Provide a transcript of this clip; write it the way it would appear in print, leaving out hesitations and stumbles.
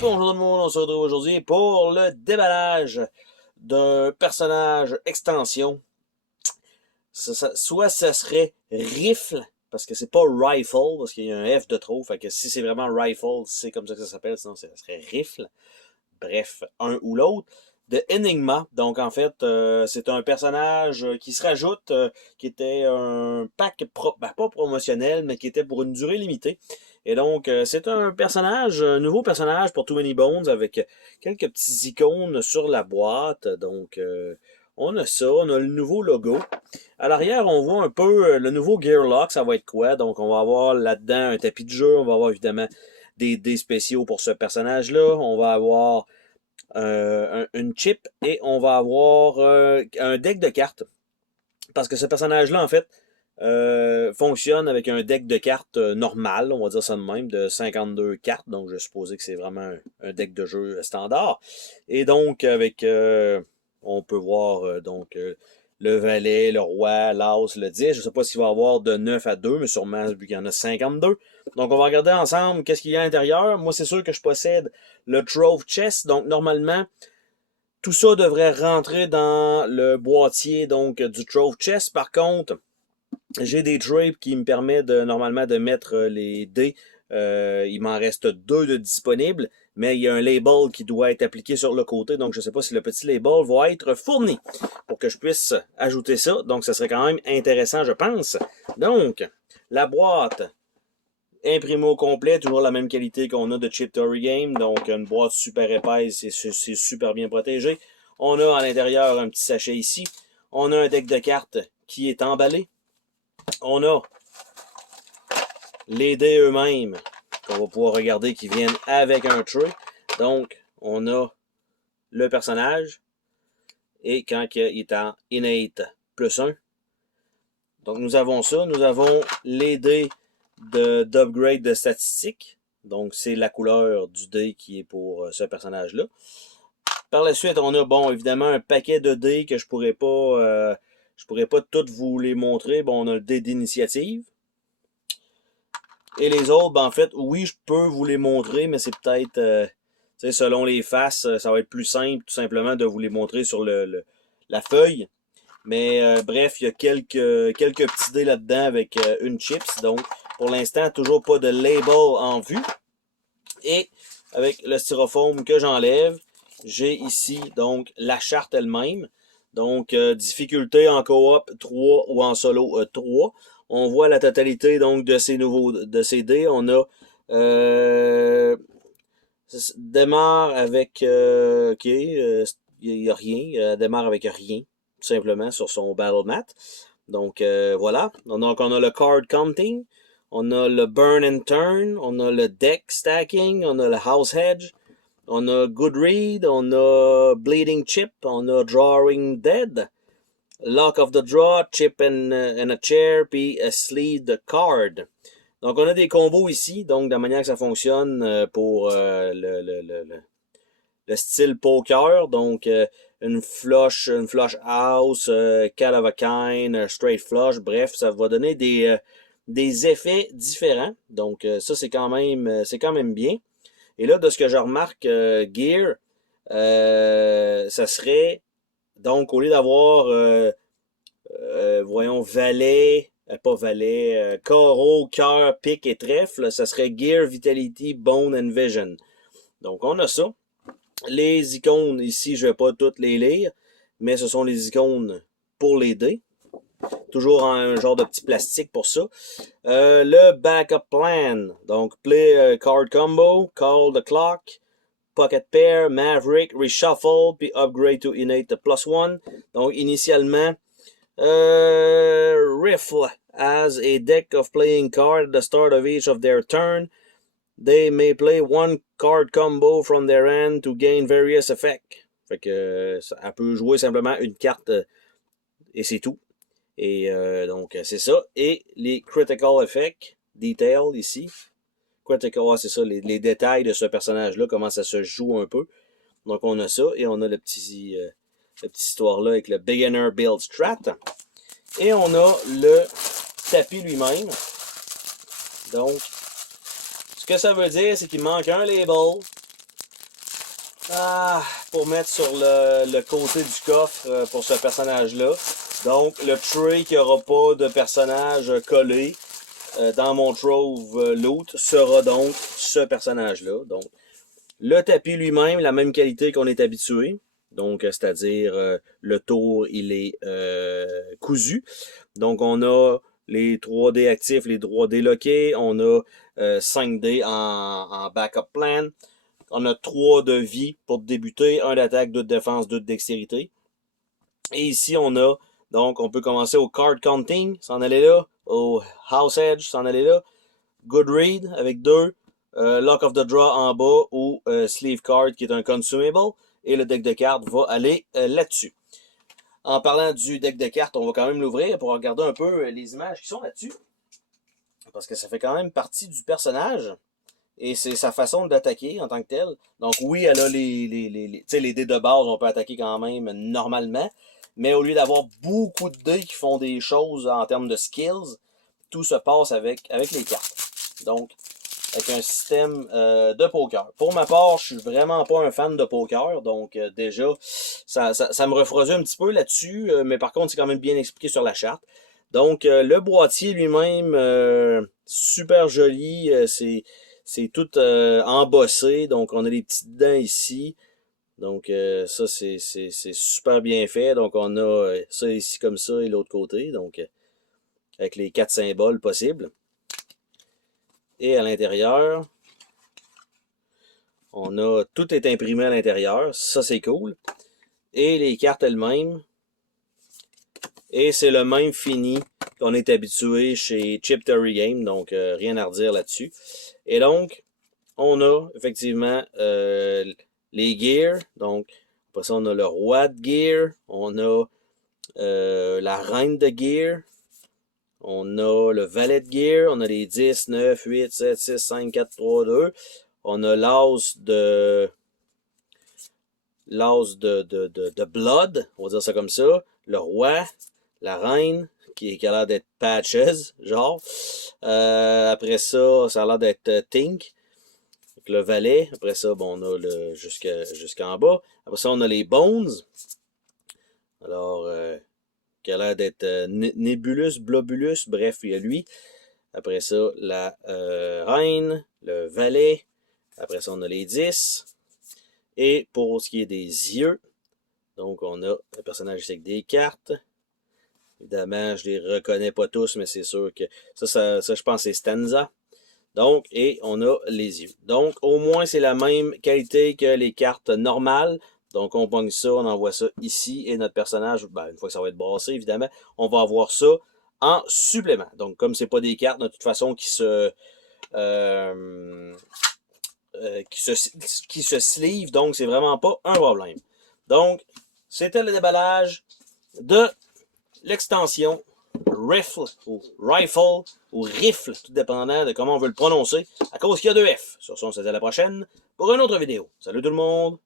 Bonjour tout le monde, on se retrouve aujourd'hui pour le déballage d'un personnage extension. Soit ça serait Rifle, parce que c'est pas Rifle, parce qu'il y a un F de trop, fait que si c'est vraiment Rifle, c'est comme ça que ça s'appelle, sinon ça serait Rifle. Bref, un ou l'autre. De Enigma, donc en fait, c'est un personnage qui se rajoute, qui était un pack, pas promotionnel, mais qui était pour une durée limitée. Et donc, c'est un personnage, un nouveau personnage pour Too Many Bones avec quelques petits icônes sur la boîte. Donc, on a ça, on a le nouveau logo. À l'arrière, on voit un peu le nouveau Gearlock, ça va être quoi? Donc, on va avoir là-dedans un tapis de jeu, on va avoir évidemment des dés spéciaux pour ce personnage-là, on va avoir une chip et on va avoir un deck de cartes. Parce que ce personnage-là, en fait, fonctionne avec un deck de cartes normal, on va dire ça de même, de 52 cartes. Donc, je supposais que c'est vraiment un deck de jeu standard. Et donc, avec, on peut voir le valet, le roi, l'as, le 10. Je ne sais pas s'il va y avoir de 9 à 2, mais sûrement, vu qu'il y en a 52. Donc, on va regarder ensemble qu'est-ce qu'il y a à l'intérieur. Moi, c'est sûr que je possède le Trove Chest. Donc, normalement, tout ça devrait rentrer dans le boîtier donc du Trove Chest. Par contre, j'ai des drapes qui me permettent normalement de mettre les dés. Il m'en reste deux de disponibles, mais il y a un label qui doit être appliqué sur le côté, donc je ne sais pas si le petit label va être fourni pour que je puisse ajouter ça. Donc, ça serait quand même intéressant, je pense. Donc, la boîte imprimée au complet, toujours la même qualité qu'on a de Chip Theory Game, donc une boîte super épaisse, c'est super bien protégé. On a à l'intérieur un petit sachet ici. On a un deck de cartes qui est emballé. On a les dés eux-mêmes qu'on va pouvoir regarder qui viennent avec un tray. Donc, on a le personnage et quand il est en innate plus 1. Donc, nous avons ça. Nous avons les dés d'upgrade de statistiques. Donc, c'est la couleur du dé qui est pour ce personnage-là. Par la suite, on a, bon, évidemment, un paquet de dés que je pourrais pas toutes vous les montrer. Bon, on a le dé d'initiative. Et les autres, ben, en fait, oui, je peux vous les montrer, mais c'est peut-être, selon les faces, ça va être plus simple, tout simplement, de vous les montrer sur la feuille. Mais bref, il y a quelques petits dés là-dedans avec une chips. Donc, pour l'instant, toujours pas de label en vue. Et avec le styrofoam que j'enlève, j'ai ici donc la charte elle-même. Donc, difficulté en coop 3 ou en solo 3. On voit la totalité donc de ces dés. On a démarre avec ok, il n'y a rien. Démarre avec rien, tout simplement, sur son battle mat. Donc voilà. Donc on a le card counting. On a le burn and turn. On a le deck stacking. On a le house hedge. On a good read. On a bleeding chip. On a drawing dead. Lock of the draw, chip and a chair, puis a sleeve de card. Donc, on a des combos ici, donc de la manière que ça fonctionne pour le style poker. Donc, une flush house, cat of a kind, straight flush. Bref, ça va donner des effets différents. Donc, ça, c'est quand même bien. Et là, de ce que je remarque, Gear, ça serait donc, au lieu d'avoir, voyons, valet, pas valet, carreau, cœur, pique et trèfle, ça serait Gear, Vitality, Bone and Vision. Donc, on a ça. Les icônes, ici, je ne vais pas toutes les lire, mais ce sont les icônes pour les dés. Toujours en un genre de petit plastique pour ça. Le backup plan. Donc, play card combo, call the clock, Pocket Pair, Maverick, Reshuffle, puis Upgrade to Innate +1. Donc, initialement, Rifle has a deck of playing cards at the start of each of their turn. They may play one card combo from their hand to gain various effects. Fait que, elle peut jouer simplement une carte et c'est tout. Et donc, c'est ça. Et les Critical Effects, Detail ici. Critical, c'est ça, les détails de ce personnage-là, comment ça se joue un peu. Donc, on a ça, et on a la petite histoire-là avec le Beginner Build Strat. Et on a le tapis lui-même. Donc, ce que ça veut dire, c'est qu'il manque un label. Pour mettre sur le côté du coffre pour ce personnage-là. Donc, le tray qui n'aura pas de personnage collé dans mon Trove Loot sera donc ce personnage-là. Donc, le tapis lui-même, la même qualité qu'on est habitué. Donc, c'est-à-dire le tour, il est cousu. Donc, on a les 3D actifs, les 3D lockés. On a 5D en backup plan. On a 3 de vie pour débuter, 1 d'attaque, 2 de défense, 2 de dextérité. Et ici, on a, donc, on peut commencer au card counting, s'en aller là, au house edge, s'en aller là, good read avec 2, lock of the draw en bas ou sleeve card qui est un consumable. Et le deck de cartes va aller là-dessus. En parlant du deck de cartes, on va quand même l'ouvrir pour regarder un peu les images qui sont là-dessus. Parce que ça fait quand même partie du personnage. Et c'est sa façon d'attaquer en tant que telle. Donc oui, elle a les dés de base, on peut attaquer quand même normalement. Mais au lieu d'avoir beaucoup de dés qui font des choses en termes de skills, tout se passe avec les cartes. Donc, avec un système de poker. Pour ma part, je suis vraiment pas un fan de poker, donc déjà, ça me refroidit un petit peu là-dessus, mais par contre, c'est quand même bien expliqué sur la charte. Donc, le boîtier lui-même, super joli, c'est tout embossé, donc on a les petites dents ici. Donc, ça, c'est super bien fait. Donc, on a ça ici comme ça et l'autre côté, donc avec les 4 symboles possibles. Et à l'intérieur, on a tout est imprimé à l'intérieur. Ça, c'est cool. Et les cartes elles-mêmes. Et c'est le même fini qu'on est habitué chez Chip Theory Game. Donc, rien à redire là-dessus. Et donc, on a effectivement les gears. Donc, après ça, on a le roi de gear. On a la reine de gear. On a le valet de gear. On a les 10, 9, 8, 7, 6, 5, 4, 3, 2. On a l'as de blood, on va dire ça comme ça. Le roi, la reine, qui a l'air d'être patches, genre. Après ça, ça a l'air d'être Tink. Le valet. Après ça, bon, on a le jusqu'en bas. Après ça, on a les bones. Alors, qui a l'air d'être Nebulus, Blobulus, bref, il y a lui. Après ça, la reine, le valet. Après ça, on a les 10. Et pour ce qui est des yeux, donc on a un personnage avec des cartes. Évidemment, je les reconnais pas tous, mais c'est sûr que ça je pense, c'est Stanza. Donc, et on a les yeux. Donc, au moins, c'est la même qualité que les cartes normales. Donc, on pogne ça, on envoie ça ici, et notre personnage, ben, une fois que ça va être brassé, évidemment, on va avoir ça en supplément. Donc, comme c'est pas des cartes, de toute façon, qui se sleeve, donc c'est vraiment pas un problème. Donc, c'était le déballage de l'extension Rifle ou Rifle, tout dépendant de comment on veut le prononcer, à cause qu'il y a deux F. Sur ce, on se dit à la prochaine pour une autre vidéo. Salut tout le monde!